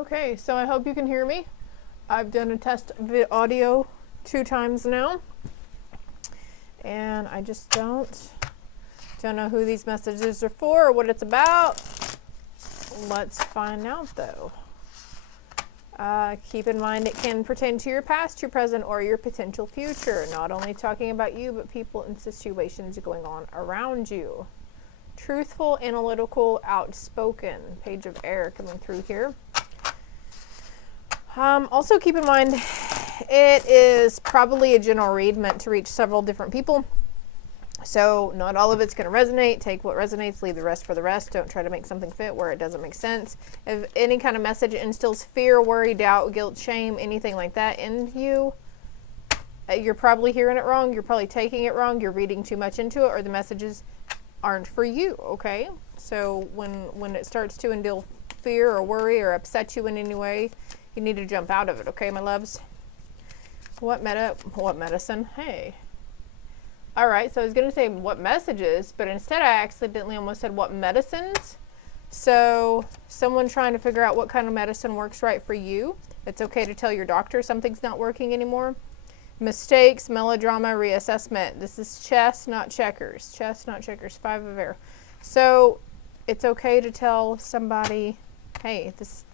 Okay, so I hope you can hear me. I've done a test audio 2 times now, and I just don't know who these messages are for or what it's about. Let's find out though. Keep in mind it can pertain to your past, your present, or your potential future. Not only talking about you, but people and situations going on around you. Truthful, analytical, outspoken. Page of air coming through here. Also keep in mind it is probably a general read meant to reach several different people. So not all of it's going to resonate. Take what resonates, leave the rest for the rest. Don't try to make something fit where it doesn't make sense. If any kind of message instills fear, worry, doubt, guilt, shame, anything like that in you, you're probably hearing it wrong. You're probably taking it wrong. You're reading too much into it, or the messages aren't for you, okay? So when it starts to instill fear or worry or upset you in any way, you need to jump out of it, okay, my loves? What medicine? Hey. All right, so I was going to say what messages, but instead I accidentally almost said what medicines. So someone trying to figure out what kind of medicine works right for you. It's okay to tell your doctor something's not working anymore. Mistakes, melodrama, reassessment. This is chess, not checkers. Chess, not checkers. 5 of air. So it's okay to tell somebody, hey, this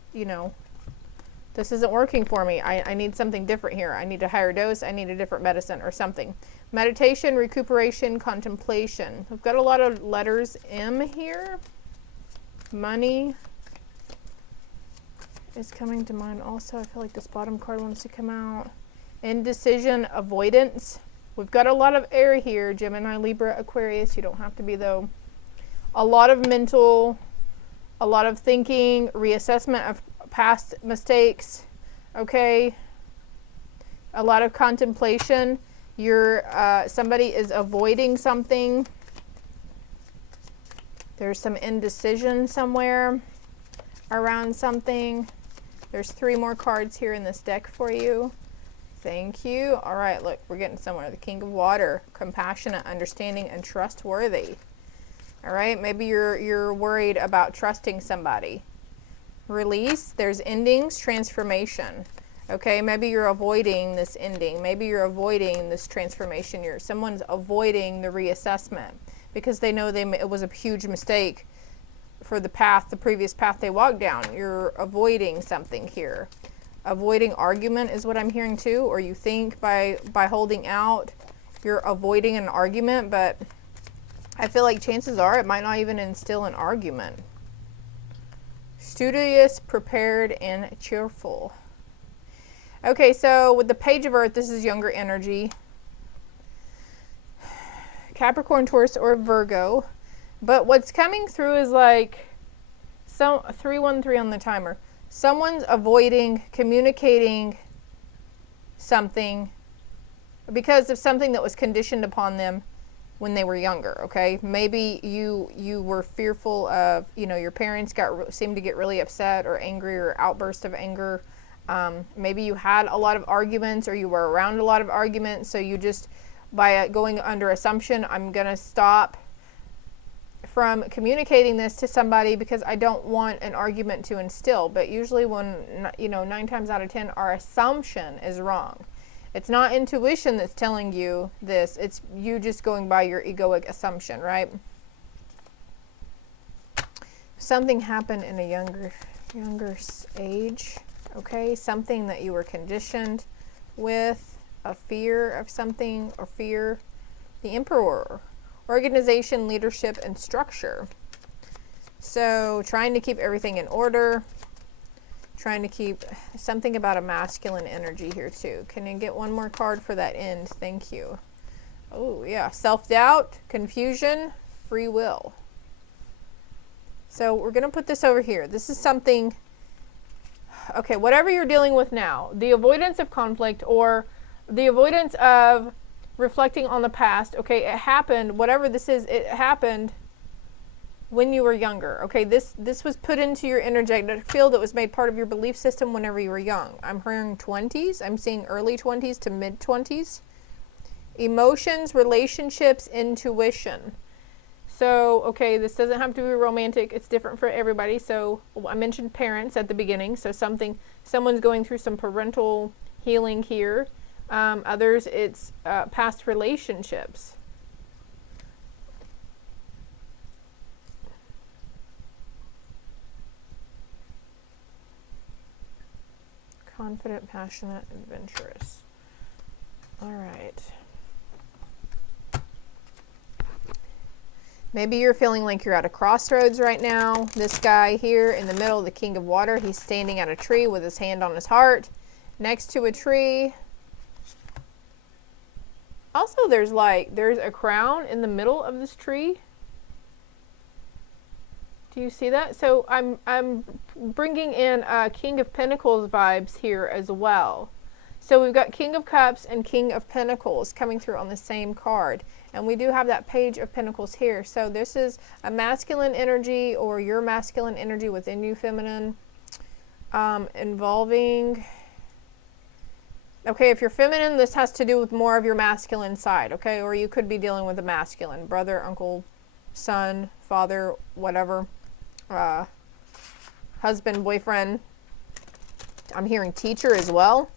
isn't working for me. I need something different here. I need a higher dose. I need a different medicine or something. Meditation, recuperation, contemplation. We've got a lot of letters M here. Money is coming to mind also. I feel like this bottom card wants to come out. Indecision, avoidance. We've got a lot of air here. Gemini, Libra, Aquarius. You don't have to be though. A lot of mental, a lot of thinking, reassessment of past mistakes, okay? A lot of contemplation. Somebody is avoiding something. There's some indecision somewhere around something. There's 3 more cards here in this deck for you. Thank you. All right, look, we're getting somewhere. The King of Water, compassionate, understanding, and trustworthy. All right, maybe you're worried about trusting somebody. Release, there's endings, transformation. Okay, maybe you're avoiding this ending. Maybe you're avoiding this transformation. Someone's avoiding the reassessment because they know it was a huge mistake for the previous path they walked down. You're avoiding something here. Avoiding argument is what I'm hearing too, or you think by holding out, you're avoiding an argument, but I feel like chances are it might not even instill an argument. Studious, prepared, and cheerful. Okay, so with the Page of Earth, this is younger energy. Capricorn, Taurus, or Virgo. But what's coming through is like 313 on the timer. Someone's avoiding communicating something because of something that was conditioned upon them when they were younger, okay? Maybe you were fearful of, your parents seemed to get really upset or angry or outburst of anger. Maybe you had a lot of arguments or you were around a lot of arguments, so you just, by going under assumption, I'm going to stop from communicating this to somebody because I don't want an argument to instill. But usually when, 9 times out of 10, our assumption is wrong. It's not intuition that's telling you this. It's you just going by your egoic assumption, right? Something happened in a younger age, okay? Something that you were conditioned with, a fear of something or fear. The Emperor, organization, leadership, and structure. So trying to keep everything in order. Trying to keep something about a masculine energy here too. Can you get one more card for that end? Thank you. Oh yeah, self-doubt, confusion, free will. So we're going to put this over here. This is something, okay, whatever you're dealing with now, the avoidance of conflict or the avoidance of reflecting on the past, okay, it happened, whatever this is, it happened when you were younger, okay? This was put into your energetic field. It was made part of your belief system whenever you were young. I'm hearing 20s. I'm seeing early 20s to mid 20s. Emotions, relationships, intuition. So, okay, this doesn't have to be romantic. It's different for everybody. So I mentioned parents at the beginning. So someone's going through some parental healing here. Others, it's past relationships. Confident, passionate, adventurous. All right. Maybe you're feeling like you're at a crossroads right now. This guy here in the middle, the King of Water, he's standing at a tree with his hand on his heart next to a tree. Also, there's a crown in the middle of this tree. Do you see that? So I'm bringing in King of Pentacles vibes here as well. So we've got King of Cups and King of Pentacles coming through on the same card. And we do have that Page of Pentacles here. So this is a masculine energy, or your masculine energy within you, feminine, involving... Okay, if you're feminine, this has to do with more of your masculine side, okay? Or you could be dealing with a masculine, brother, uncle, son, father, whatever, husband, boyfriend. I'm hearing teacher as well.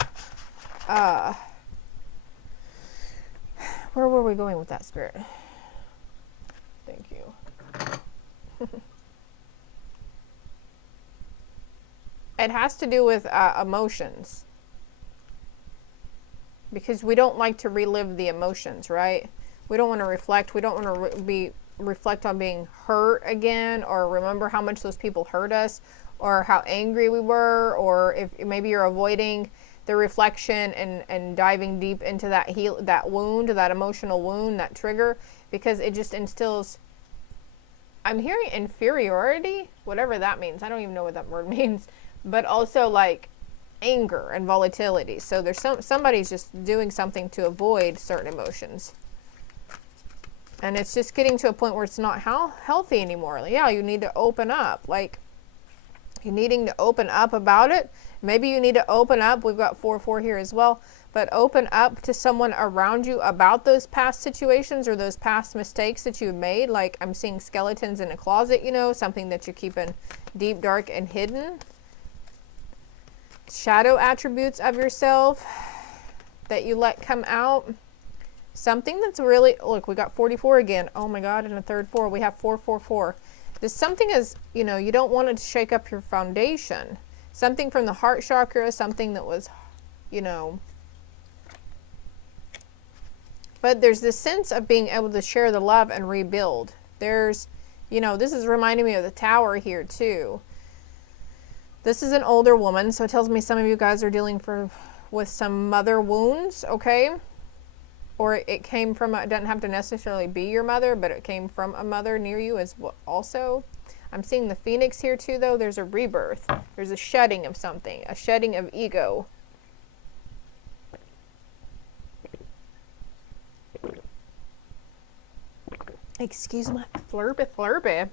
Where were we going with that, Spirit? Thank you. It has to do with emotions. Because we don't like to relive the emotions, right? We don't want to reflect. We don't want to reflect on being hurt again, or remember how much those people hurt us, or how angry we were, or if maybe you're avoiding the reflection and diving deep into that wound, that emotional wound, that trigger, because it just instills, I'm hearing inferiority, whatever that means. I don't even know what that word means, but also like anger and volatility. So there's somebody's just doing something to avoid certain emotions. And it's just getting to a point where it's not healthy anymore. Yeah, you need to open up. Like, you're needing to open up about it. Maybe you need to open up. We've got 4-4 here as well. But open up to someone around you about those past situations or those past mistakes that you made. Like, I'm seeing skeletons in a closet, you know, something that you're keeping deep, dark, and hidden. Shadow attributes of yourself that you let come out. Something that's really, look, we got 44 again. Oh my God, and a third 4. We have 444. There's something is, you know, you don't want it to shake up your foundation. Something from the heart chakra, something that was, you know. But there's this sense of being able to share the love and rebuild. There's, you know, this is reminding me of the Tower here too. This is an older woman, so it tells me some of you guys are dealing with some mother wounds, okay? Or it came from, it doesn't have to necessarily be your mother, but it came from a mother near you as well also. I'm seeing the Phoenix here too, though. There's a rebirth. There's a shedding of something, a shedding of ego. Excuse my flirby.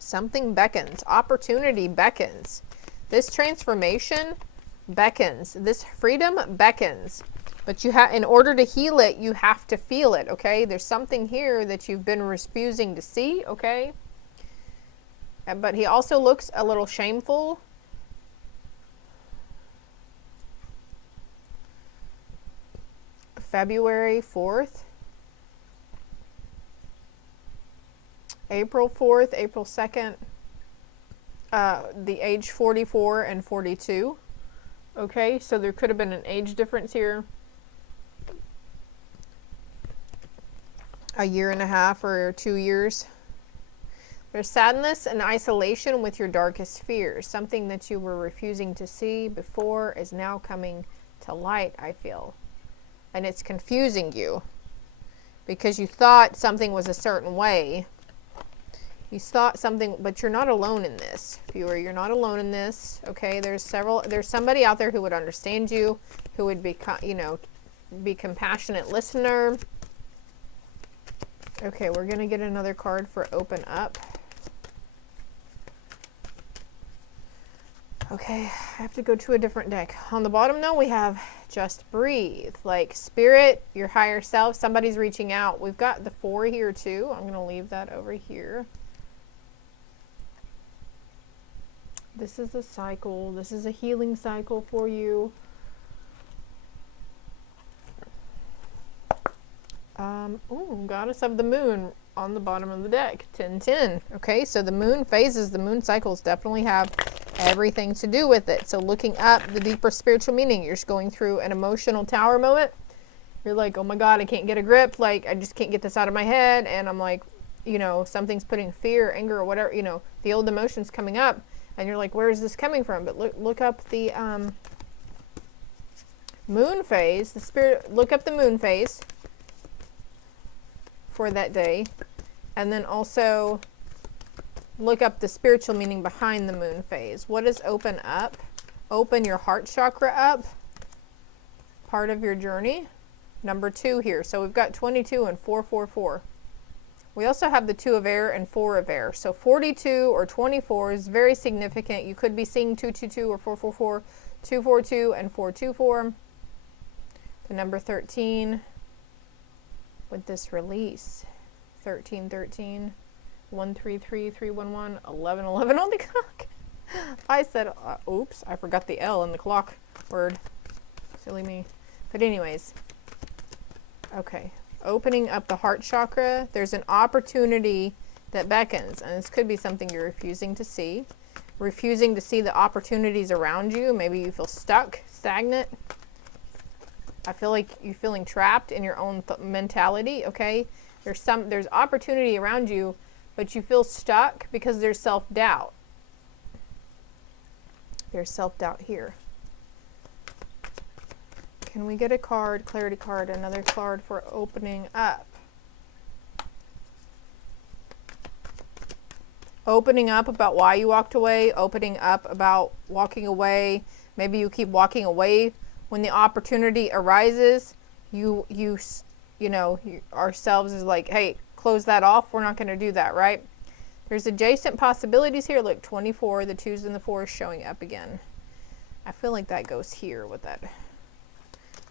Something beckons. Opportunity beckons. This transformation beckons. This freedom beckons. But you have, in order to heal it, you have to feel it, okay? There's something here that you've been refusing to see, okay? But he also looks a little shameful. February 4th. April 4th, April 2nd. The age 44 and 42. Okay, so there could have been an age difference here. A year and a half or 2 years. There's sadness and isolation with your darkest fears. Something that you were refusing to see before is now coming to light, I feel. And it's confusing you. Because you thought something was a certain way. You thought something, but you're not alone in this. Viewer, you're not alone in this. Okay, there's somebody out there who would understand you, who would be, you know, be compassionate listener. Okay, we're going to get another card for open up. Okay, I have to go to a different deck. On the bottom though, we have just breathe. Like spirit, your higher self, somebody's reaching out. We've got the 4 here too. I'm gonna leave that over here. This is a cycle. This is a healing cycle for you. Ooh, Goddess of the Moon on the bottom of the deck. 10-10. Okay, so the moon phases, the moon cycles definitely have everything to do with it. So looking up the deeper spiritual meaning, you're just going through an emotional tower moment. You're like, oh my God, I can't get a grip. Like, I just can't get this out of my head. And I'm like, you know, something's putting fear, anger, or whatever, you know, the old emotions coming up. And you're like, where is this coming from? But look up the moon phase, the spirit, look up the moon phase for that day. And then also look up the spiritual meaning behind the moon phase. What does open up? Open your heart chakra up. Part of your journey. Number 2 here. So we've got 22 and 444. We also have the 2 of air and 4 of air. So 42 or 24 is very significant. You could be seeing 222 or 444, 242 and 424. The number 13 with this release. 1313, 133, 311, 1111 on the clock. I said, oops, I forgot the L in the clock word. Silly me. But anyways, okay. Opening up the heart chakra, there's an opportunity that beckons, and this could be something you're refusing to see. Refusing to see the opportunities around you. Maybe you feel stuck, stagnant. I feel like you're feeling trapped in your own mentality, okay? There's opportunity around you, but you feel stuck because there's self-doubt. There's self-doubt here. Can we get a card, clarity card, another card for opening up? Opening up about why you walked away, opening up about walking away. Maybe you keep walking away when the opportunity arises. Ourselves is like, hey, close that off. We're not going to do that, right? There's adjacent possibilities here. Look, 24, the 2s and the 4s showing up again. I feel like that goes here with that.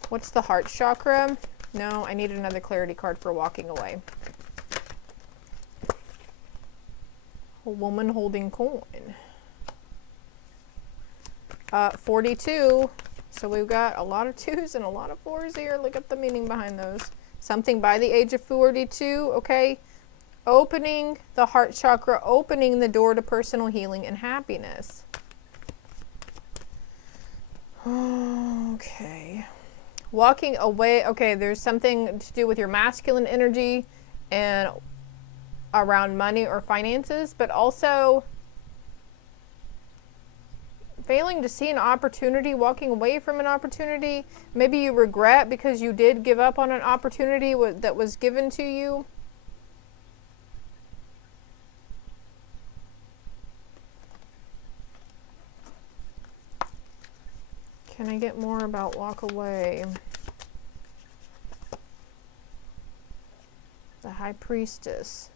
What's the heart chakra? No, I need another clarity card for walking away. A woman holding coin. 42. So we've got a lot of 2s and a lot of 4s here. Look up the meaning behind those. Something by the age of 42, okay? Opening the heart chakra, opening the door to personal healing and happiness. Okay. Walking away, okay, there's something to do with your masculine energy and around money or finances, but also failing to see an opportunity, walking away from an opportunity. Maybe you regret because you did give up on an opportunity that was given to you. Can I get more about walk away? The High Priestess.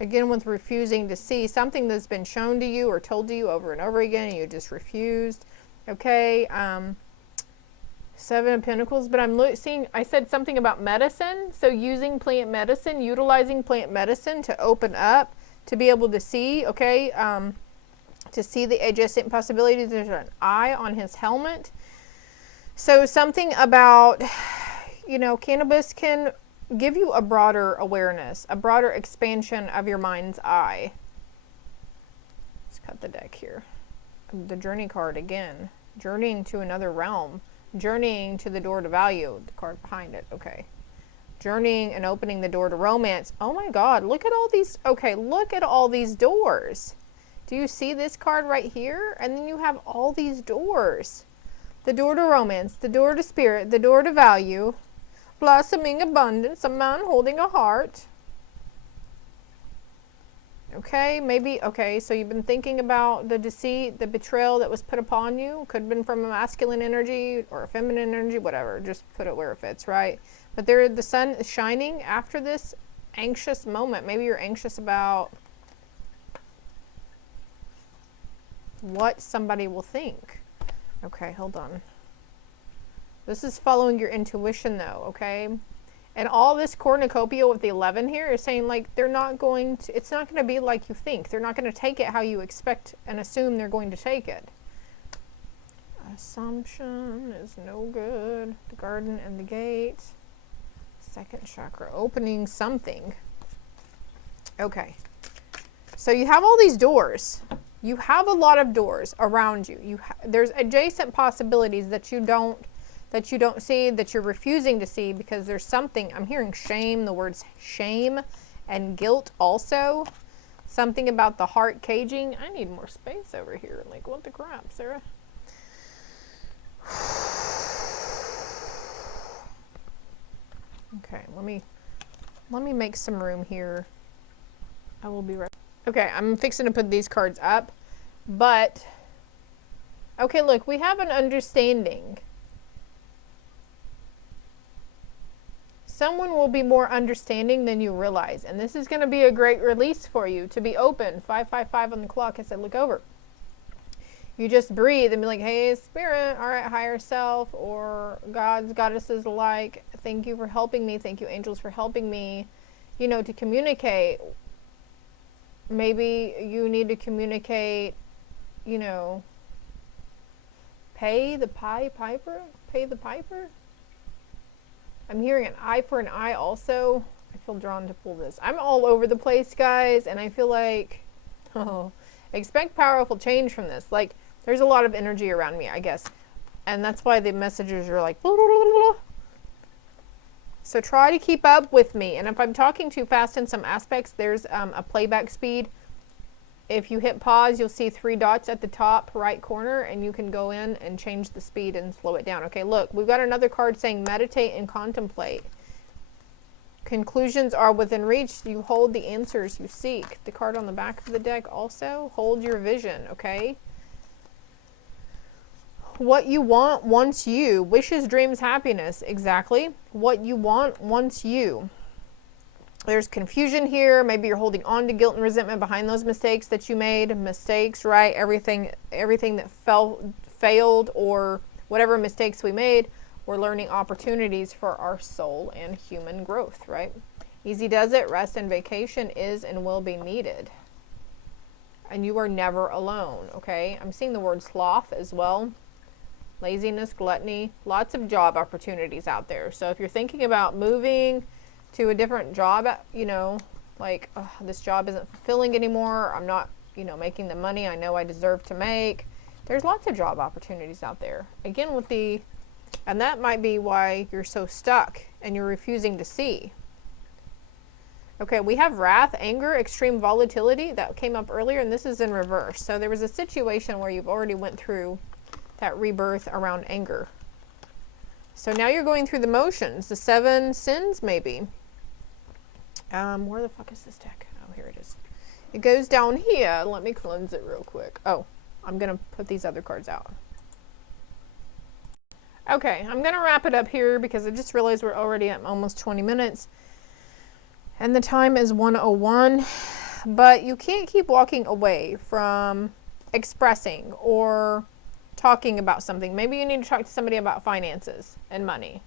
Again, with refusing to see something that's been shown to you or told to you over and over again, and you just refused. Okay, 7 of Pentacles, but I'm seeing, I said something about medicine. So using plant medicine, utilizing plant medicine to open up, to be able to see, okay, to see the adjacent possibilities. There's an eye on his helmet. So something about, cannabis can give you a broader awareness, a broader expansion of your mind's eye. Let's cut the deck here. The journey card again. Journeying to another realm. Journeying to the door to value. The card behind it. Okay. Journeying and opening the door to romance. Oh my God, look at all these. Okay, look at all these doors. Do you see this card right here? And then you have all these doors. The door to romance, the door to spirit, the door to value. Blossoming abundance, a man holding a heart. Okay, maybe, okay, so you've been thinking about the deceit, the betrayal that was put upon you. Could have been from a masculine energy or a feminine energy, whatever. Just put it where it fits, right? But the sun is shining after this anxious moment. Maybe you're anxious about what somebody will think. Okay, hold on. This is following your intuition though, okay? And all this cornucopia with the 11 here is saying like they're not going to, it's not going to be like you think. They're not going to take it how you expect and assume they're going to take it. Assumption is no good. The garden and the gate. Second chakra, opening something. Okay. So you have all these doors. You have a lot of doors around you. There's adjacent possibilities that you don't see, that you're refusing to see because there's something. I'm hearing shame, the words shame and guilt also. Something about the heart caging. I need more space over here. Like, what the crap, Sarah? Okay, let me make some room here. I will be right. Okay, I'm fixing to put these cards up, but okay, look, we have an understanding. Someone will be more understanding than you realize, and this is going to be a great release for you to be open. 555 on the clock. I said, look over. You just breathe and be like, hey, spirit, all right, higher self, or gods, goddesses alike, thank you for helping me. Thank you, angels, for helping me, you know, to communicate. Maybe you need to communicate, you know, pay the piper. I'm hearing an eye for an eye also. I feel drawn to pull this. I'm all over the place, guys, and I feel like, oh, expect powerful change from this. Like, there's a lot of energy around me, I guess. And that's why the messages are like, blah, blah, blah, blah. So try to keep up with me. And if I'm talking too fast in some aspects, there's a playback speed. If you hit pause, you'll see 3 dots at the top right corner, and you can go in and change the speed and slow it down. Okay, look, we've got another card saying meditate and contemplate. Conclusions are within reach. You hold the answers you seek. The card on the back of the deck also, hold your vision, okay? What you want wants you. Wishes, dreams, happiness. Exactly. What you want wants you. There's confusion here. Maybe you're holding on to guilt and resentment behind those mistakes that you made. Mistakes, right? Everything that failed, or whatever mistakes we made, we're learning opportunities for our soul and human growth, right? Easy does it. Rest and vacation is and will be needed. And you are never alone, okay? I'm seeing the word sloth as well. Laziness, gluttony, lots of job opportunities out there. So if you're thinking about moving to a different job, you know, like, oh, this job isn't fulfilling anymore, I'm not, you know, making the money I know I deserve to make. There's lots of job opportunities out there. Again, with the, and that might be why you're so stuck and you're refusing to see. Okay, we have wrath, anger, extreme volatility. That came up earlier, and this is in reverse. So there was a situation where you've already went through that rebirth around anger. So now you're going through the motions, the 7 sins maybe. Where the fuck is this deck? Oh, here it is. It goes down here. Let me cleanse it real quick. Oh, I'm going to put these other cards out. Okay, I'm going to wrap it up here because I just realized we're already at almost 20 minutes. And the time is 1:01. But you can't keep walking away from expressing or talking about something. Maybe you need to talk to somebody about finances and money.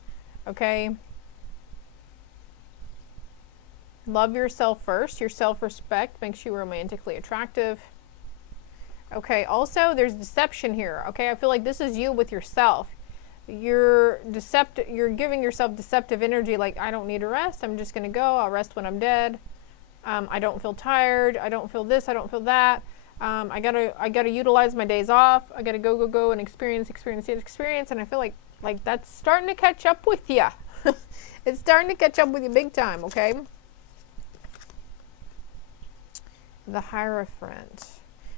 Okay? Love yourself first. Your self-respect makes you romantically attractive. Okay, also there's deception here. Okay, I feel like this is you with yourself. You're giving yourself deceptive energy, like, I don't need to rest. I'm just going to go. I'll rest when I'm dead. I don't feel tired. I don't feel this. I don't feel that. I gotta utilize my days off. I gotta go and experience. And I feel like that's starting to catch up with you. It's starting to catch up with you big time, okay? The Hierophant.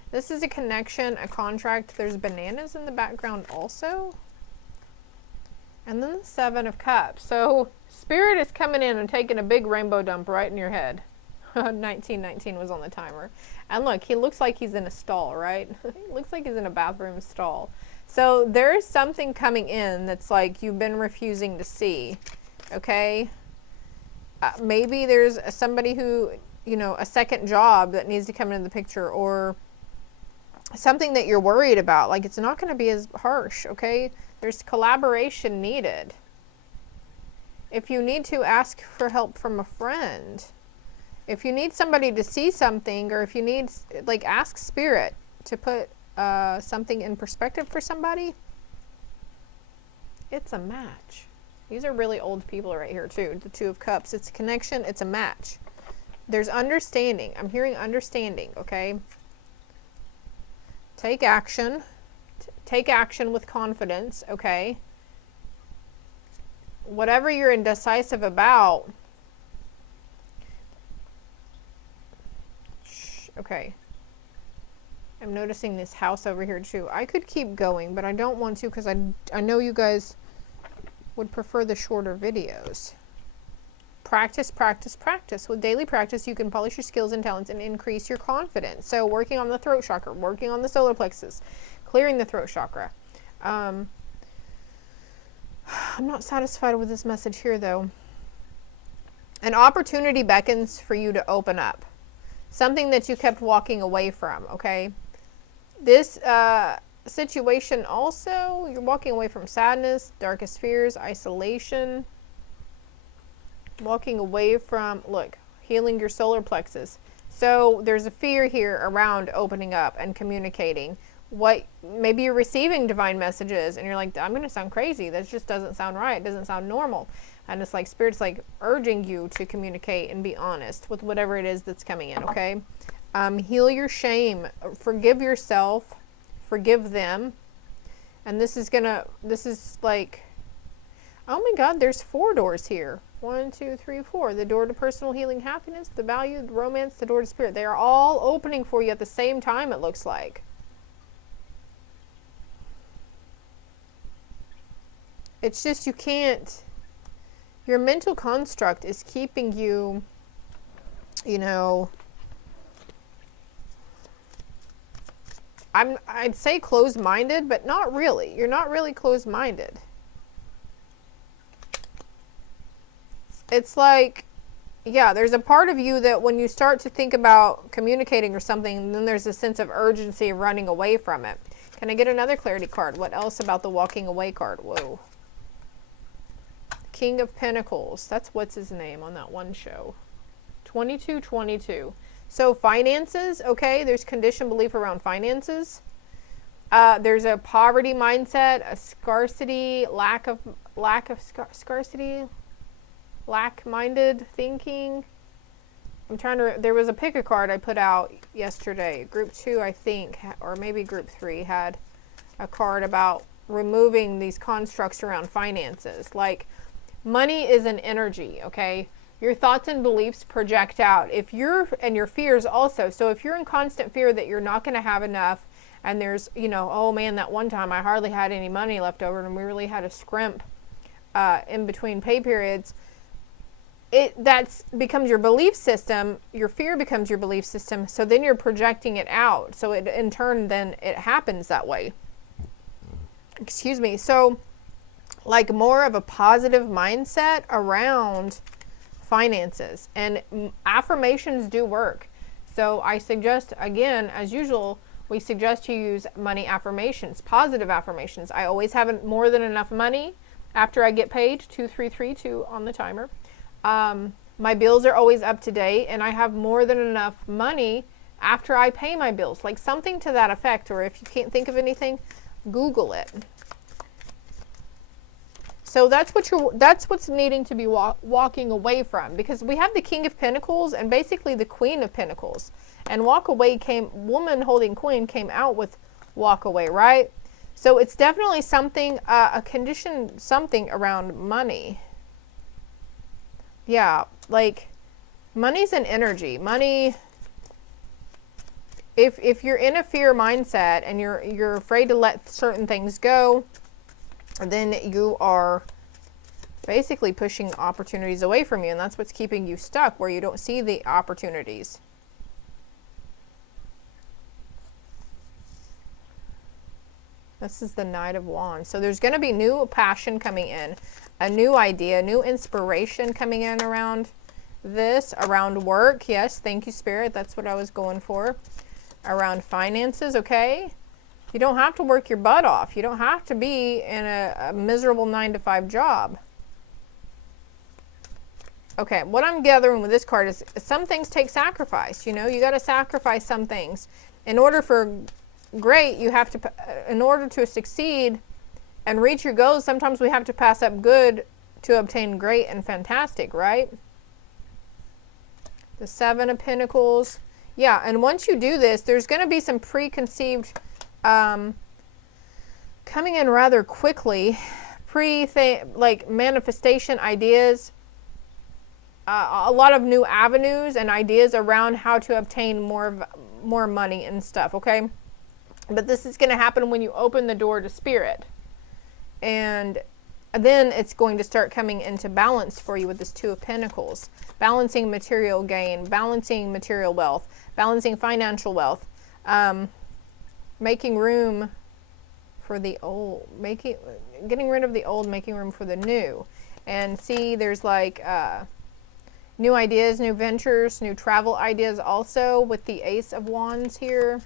This is a connection, a contract. There's bananas in the background also. And then the 7 of Cups. So Spirit is coming in and taking a big rainbow dump right in your head. 1919 was on the timer. And look, he looks like he's in a stall, right? He looks like he's in a bathroom stall. So there's something coming in that's like you've been refusing to see, okay? Maybe there's somebody who, you know, a second job that needs to come into the picture, or something that you're worried about. Like, it's not going to be as harsh, okay? There's collaboration needed. If you need to, ask for help from a friend. If you need somebody to see something, or if you need, like, ask Spirit to put something in perspective for somebody. It's a match. These are really old people right here too. The Two of Cups. It's a connection. It's a match. There's understanding. I'm hearing understanding, okay? Take action. Take action with confidence, okay? Whatever you're indecisive about. Okay. I'm noticing this house over here too. I could keep going, but I don't want to because I know you guys would prefer the shorter videos. Practice, practice, practice. With daily practice, you can polish your skills and talents and increase your confidence. So working on the throat chakra, working on the solar plexus, clearing the throat chakra. I'm not satisfied with this message here though. An opportunity beckons for you to open up. Something that you kept walking away from, okay? This situation also, you're walking away from sadness, darkest fears, isolation. Walking away from, look, healing your solar plexus. So there's a fear here around opening up and communicating. What, maybe you're receiving divine messages and you're like, I'm going to sound crazy. That just doesn't sound right. It doesn't sound normal. And it's like Spirit's like urging you to communicate and be honest with whatever it is that's coming in, okay? Heal your shame. Forgive yourself. Forgive them. And this is like, oh my God, there's 4 doors here. 1, 2, 3, 4. The door to personal healing, happiness, the value, the romance, the door to Spirit. They are all opening for you at the same time, it looks like. It's just you can't, your mental construct is keeping you, you know, I'd say closed-minded, but not really. You're not really closed-minded. It's like, yeah, there's a part of you that when you start to think about communicating or something, then there's a sense of urgency of running away from it. Can I get another clarity card? What else about the walking away card? Whoa. King of Pentacles. That's what's his name on that one show. 2222. So finances, okay, there's conditioned belief around finances. There's a poverty mindset, a scarcity, lack of scarcity, lack-minded thinking. I'm trying to, there was a pick a card I put out yesterday. Group 2, I think, or maybe group 3 had a card about removing these constructs around finances. Like, money is an energy, okay? Your thoughts and beliefs project out. And your fears also. So if you're in constant fear that you're not going to have enough, and there's, you know, oh man, that one time I hardly had any money left over and we really had a scrimp in between pay periods, that's becomes your belief system. Your fear becomes your belief system. So then you're projecting it out. So it, in turn, then it happens that way. Excuse me. So like more of a positive mindset around finances, and affirmations do work. So I suggest, again, as usual, we suggest you use money affirmations, positive affirmations. I always have more than enough money after I get paid, 2332 on the timer. My bills are always up to date, and I have more than enough money after I pay my bills. Like something to that effect, or if you can't think of anything, Google it. So that's what's needing to be walking away from, because we have the King of Pentacles and basically the Queen of Pentacles, and walk away woman holding Queen came out with walk away, right? So it's definitely something, a condition, something around money. Yeah, like money's an energy. Money, if you're in a fear mindset and you're afraid to let certain things go, then you are basically pushing opportunities away from you, and that's what's keeping you stuck, where you don't see the opportunities. This is the Knight of Wands. So there's going to be new passion coming in, a new idea, new inspiration coming in around this, around work. Yes, thank you, Spirit. That's what I was going for. around finances, okay? You don't have to work your butt off. You don't have to be in a miserable 9-to-5 job. Okay, what I'm gathering with this card is some things take sacrifice. You know, you got to sacrifice some things. In order for great, you have to, in order to succeed and reach your goals, sometimes we have to pass up good to obtain great and fantastic, right? The Seven of Pentacles. Yeah, and once you do this, there's going to be some preconceived coming in rather quickly, like manifestation ideas, a lot of new avenues and ideas around how to obtain more money and stuff, okay? But this is going to happen when you open the door to spirit. And then it's going to start coming into balance for you with this Two of Pentacles. Balancing material gain, balancing material wealth, balancing financial wealth, making room for the old, getting rid of the old, making room for the new. And see, there's like new ideas, new ventures, new travel ideas also with the Ace of Wands here.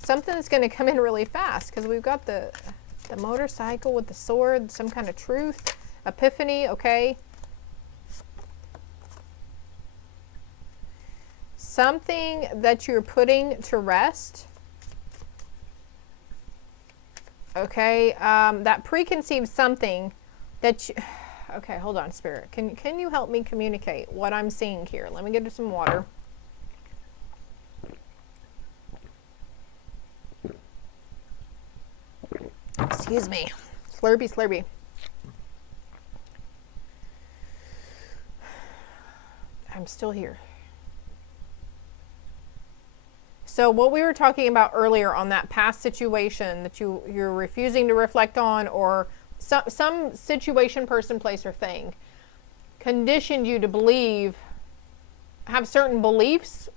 Something's going to come in really fast because we've got the motorcycle with the sword, some kind of truth, epiphany, okay? Something that you're putting to rest. Okay, that preconceived something that you... Okay, hold on, Spirit. Can you help me communicate what I'm seeing here? Let me get some water. Excuse me. Slurpy, slurpy. I'm still here. So what we were talking about earlier on that past situation that you're refusing to reflect on, or some situation, person, place, or thing conditioned you to believe, have certain beliefs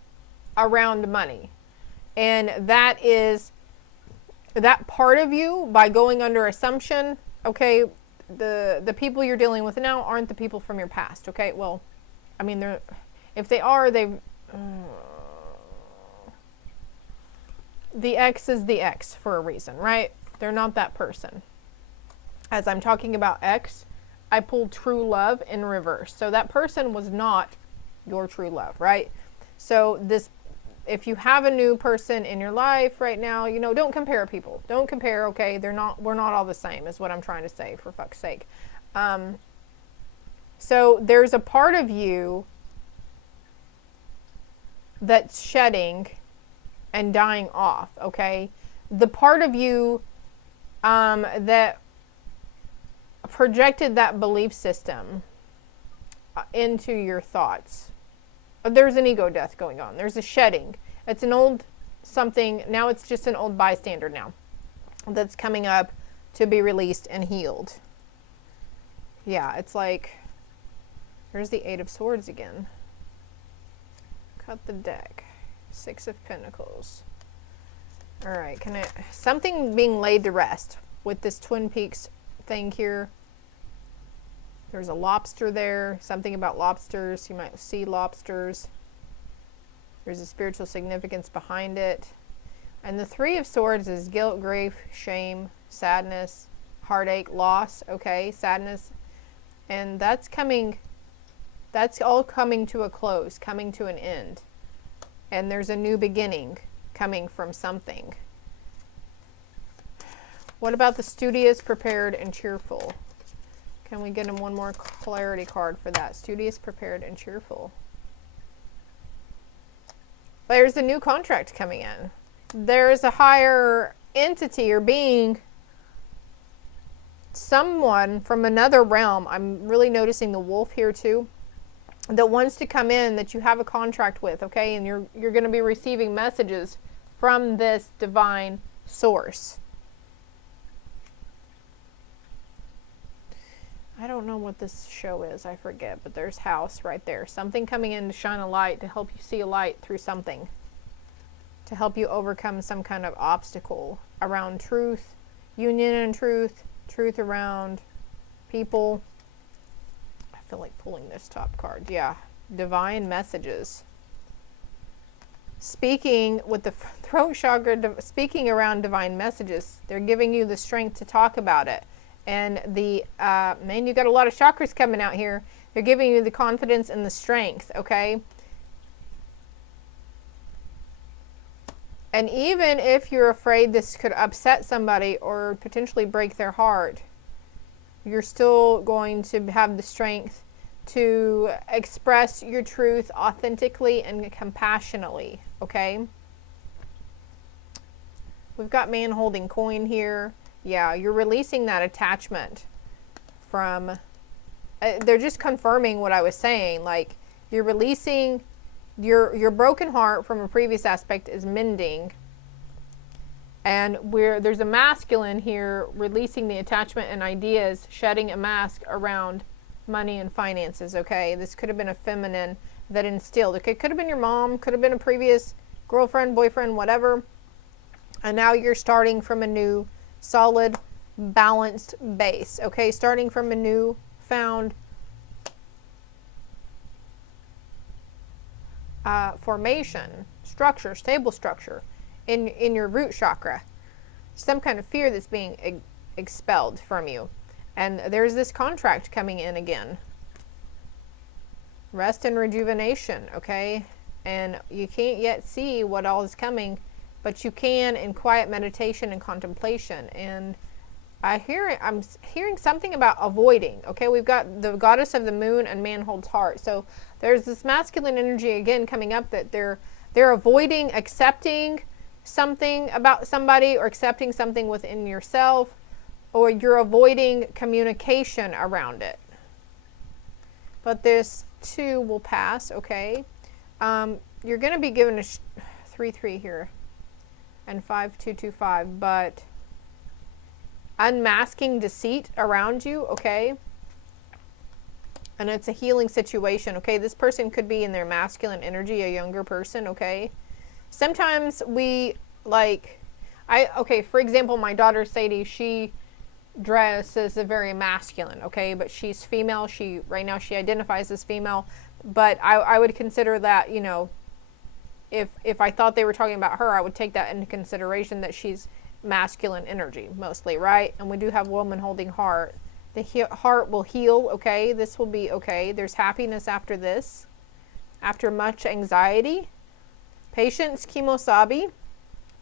around money. And that is that part of you, by going under assumption, okay, the people you're dealing with now aren't the people from your past, okay? Well, I mean, if they are, the X is the X for a reason, right? They're not that person. As I'm talking about X, I pulled true love in reverse. So that person was not your true love, right? So if you have a new person in your life right now, you know, don't compare people. Don't compare, okay? We're not all the same is what I'm trying to say, for fuck's sake. So there's a part of you that's shedding and dying off, okay? The part of you that projected that belief system into your thoughts. There's an ego death going on. There's a shedding. It's an old something. Now it's just an old bystander now that's coming up to be released and healed. Yeah, it's like, there's the Eight of Swords again. Cut the deck. Six of Pentacles. All right, something being laid to rest with this Twin Peaks thing here. There's a lobster there, something about lobsters. You might see lobsters. There's a spiritual significance behind it. And the Three of Swords is guilt, grief, shame, sadness, heartache, loss, okay, sadness. And that's all coming to a close, coming to an end. And there's a new beginning coming from something. What about the studious, prepared, and cheerful? Can we get him one more clarity card for that? Studious, prepared, and cheerful. There's a new contract coming in. There's a higher entity or being, someone from another realm. I'm really noticing the wolf here too, that wants to come in that you have a contract with, okay? And you're going to be receiving messages from this divine source. I don't know what this show is, I forget, but there's house right there. Something coming in to shine a light, to help you see a light through something. To help you overcome some kind of obstacle around truth, union and truth, truth around people. I feel like pulling this top card. Yeah, divine messages. speaking with the throat chakra, speaking around divine messages. They're giving you the strength to talk about it. And the, man, you got a lot of chakras coming out here. They're giving you the confidence and the strength, okay? And even if you're afraid this could upset somebody or potentially break their heart, you're still going to have the strength to express your truth authentically and compassionately, okay? We've got man holding coin here. Yeah, you're releasing that attachment from, they're just confirming what I was saying. Like, you're releasing your broken heart from a previous aspect is mending. And there's a masculine here releasing the attachment and ideas, shedding a mask around money and finances, okay? This could have been a feminine that instilled. Okay, could have been your mom, could have been a previous girlfriend, boyfriend, whatever. And now you're starting from a new, solid, balanced base, okay? Starting from a new found formation, structure, stable structure in your root chakra. Some kind of fear that's being expelled from you. And there's this contract coming in again. Rest and rejuvenation, okay? And you can't yet see what all is coming, but you can in quiet meditation and contemplation. And I'm hearing something about avoiding, okay? We've got the goddess of the moon and man holds heart. So there's this masculine energy again coming up that they're avoiding accepting something about somebody or accepting something within yourself, or you're avoiding communication around it. But this too will pass, okay? You're going to be given a 3-3 here and 5-2-2-5, but unmasking deceit around you, okay? And it's a healing situation, okay? This person could be in their masculine energy, a younger person, okay? Sometimes we, like, okay, for example, my daughter Sadie, she dresses very masculine, okay? But she's female. Right now she identifies as female. But I would consider that, you know, if I thought they were talking about her, I would take that into consideration that she's masculine energy mostly, right? And we do have woman holding heart. The heart will heal, okay? This will be okay. There's happiness after this, after much anxiety. Patience, kimosabi.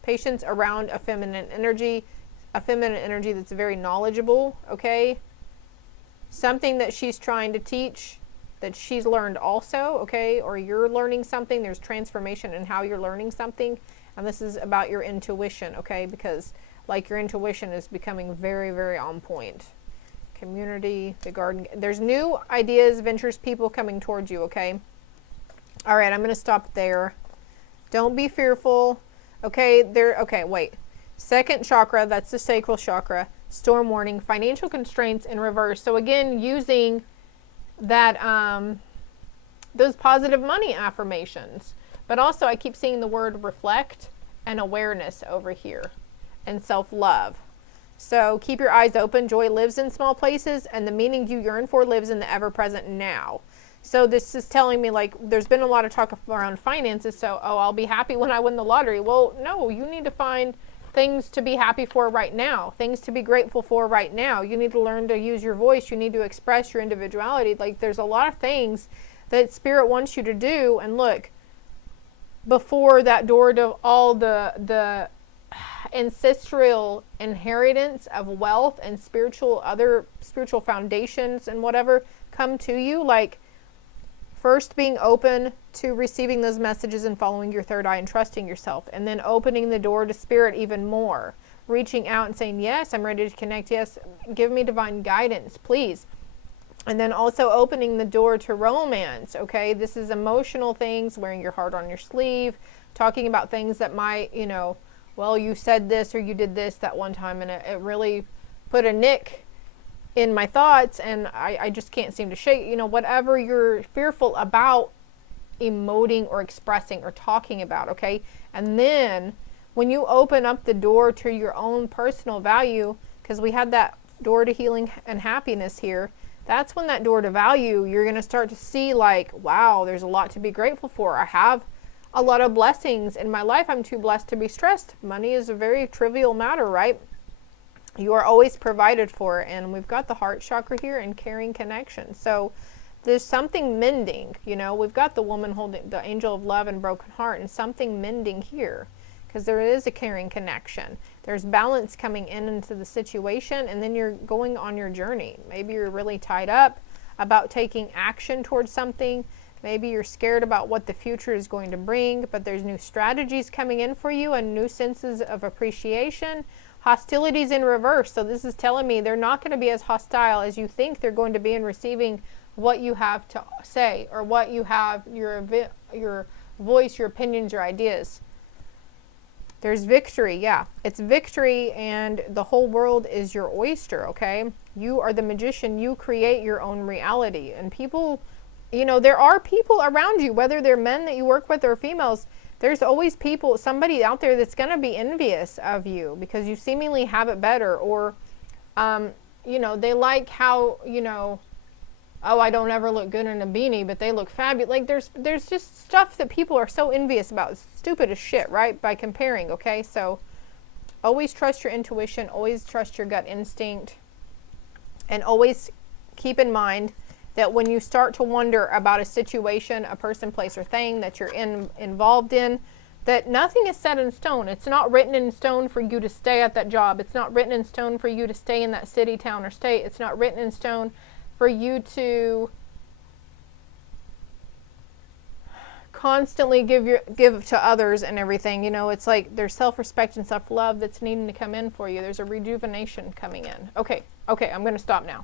Patience around a feminine energy that's very knowledgeable, okay? Something that she's trying to teach that she's learned also, okay? Or you're learning something. There's transformation in how you're learning something. And this is about your intuition, okay? Because, like, your intuition is becoming very, very on point. Community, the garden. There's new ideas, ventures, people coming towards you, okay? All right, I'm going to stop there. Don't be fearful. Okay, okay, wait. Second chakra, that's the sacral chakra. Storm warning, financial constraints in reverse. So again, using that, those positive money affirmations. But also I keep seeing the word reflect and awareness over here, and self-love. So keep your eyes open. Joy lives in small places, and the meaning you yearn for lives in the ever-present now. So this is telling me, like, there's been a lot of talk around finances. So, oh, I'll be happy when I win the lottery. Well, no, you need to find things to be happy for right now, things to be grateful for right now. You need to learn to use your voice. You need to express your individuality. Like, there's a lot of things that Spirit wants you to do. And look, before that door to all the ancestral inheritance of wealth and other spiritual foundations and whatever come to you, like, first being open to receiving those messages and following your third eye and trusting yourself, and then opening the door to Spirit even more, reaching out and saying, yes, I'm ready to connect. Yes, give me divine guidance, please. And then also opening the door to romance, okay? This is emotional things, wearing your heart on your sleeve, talking about things that might, you know, well, you said this or you did this that one time, and it really put a nick in my thoughts, and I just can't seem to shake, you know, whatever you're fearful about emoting or expressing or talking about, okay? And then when you open up the door to your own personal value, because we had that door to healing and happiness here, that's when that door to value, you're going to start to see, like, wow, there's a lot to be grateful for. I have a lot of blessings in my life. I'm too blessed to be stressed. Money is a very trivial matter, right? You are always provided for, and we've got the heart chakra here and caring connection. So there's something mending, you know. We've got the woman holding the angel of love and broken heart, and something mending here, because there is a caring connection. There's balance coming into the situation, and then you're going on your journey. Maybe you're really tied up about taking action towards something. Maybe you're scared about what the future is going to bring, but there's new strategies coming in for you and new senses of appreciation. Hostilities in reverse. So this is telling me they're not going to be as hostile as you think they're going to be in receiving what you have to say, or what you have, your voice, your opinions, your ideas. There's victory. Yeah, it's victory, and the whole world is your oyster, okay? You are the magician. You create your own reality. And people, you know, there are people around you, whether they're men that you work with or females. There's always people, somebody out there that's going to be envious of you because you seemingly have it better, or, you know, they like how, you know, oh, I don't ever look good in a beanie, but they look fabulous. Like there's just stuff that people are so envious about. It's stupid as shit, right? By comparing, okay? So always trust your intuition, always trust your gut instinct, and always keep in mind that when you start to wonder about a situation, a person, place, or thing that you're involved in, that nothing is set in stone. It's not written in stone for you to stay at that job. It's not written in stone for you to stay in that city, town, or state. It's not written in stone for you to constantly give to others and everything. You know, it's like there's self-respect and self-love that's needing to come in for you. There's a rejuvenation coming in. Okay, I'm going to stop now.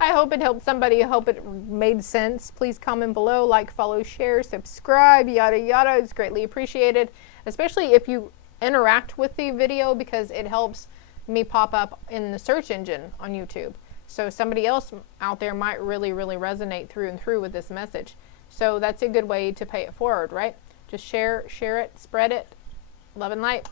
I hope it helped somebody. I hope it made sense. Please comment below, like, follow, share, subscribe, yada, yada. It's greatly appreciated, especially if you interact with the video, because it helps me pop up in the search engine on YouTube. So somebody else out there might really, really resonate through and through with this message. So that's a good way to pay it forward, right? Just share it, spread it. Love and light.